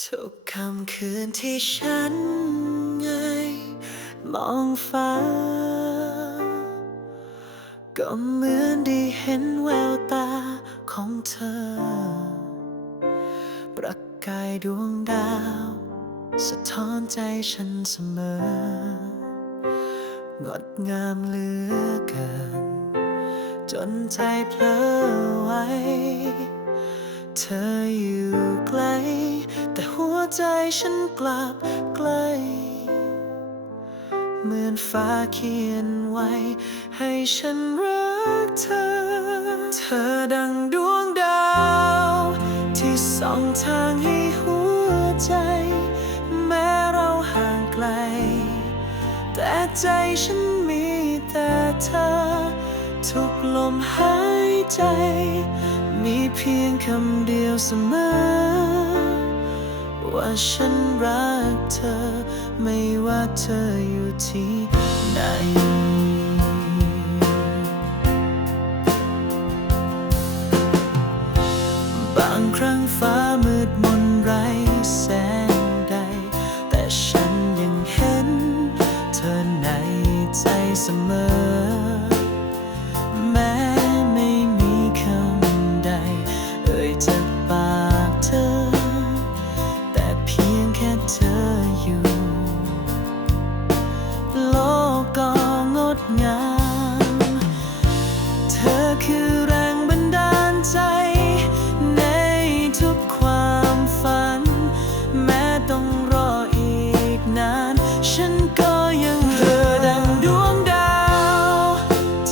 ทุกค่ำคืนที่ฉันเงยมองฟ้า ก็เหมือนได้เห็นแววตาของเธอ ประกายดวงดาว สะท้อนใจฉันเสมอ งดงามเหลือเกิน จนใจเพลอ ใจฉันกลับใกล้เหมือนฟ้าเขียนไว้ ให้ฉันรักเธอ เธอดังดวงดาว ที่ส่องทางให้หัวใจ แม้เราห่างไกล แต่ใจฉันมีแต่เธอ ทุกลมหายใจ มีเพียงคำเดียวเสมอ ว่าฉันรักเธอ ไม่ว่าเธออยู่ที่ไหนบางครั้งฟ้ามืดมนไร้แสงใด แต่ฉันยังเห็น เธอในใจเสมอ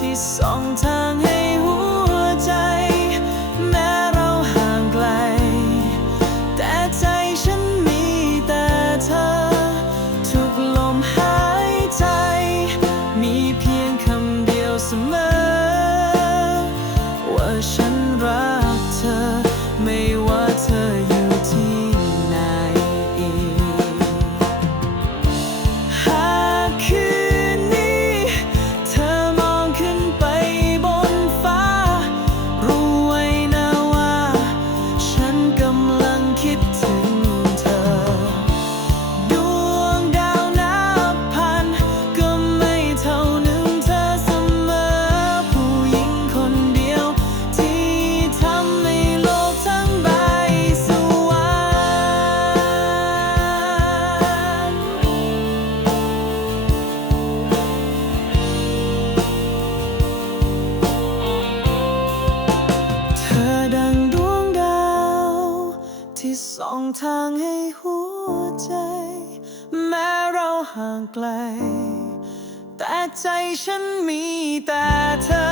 ที่ส่ ส่องทางให้หัวใจ แม้เราห่างไกล แต่ใจฉันมีแต่เธอ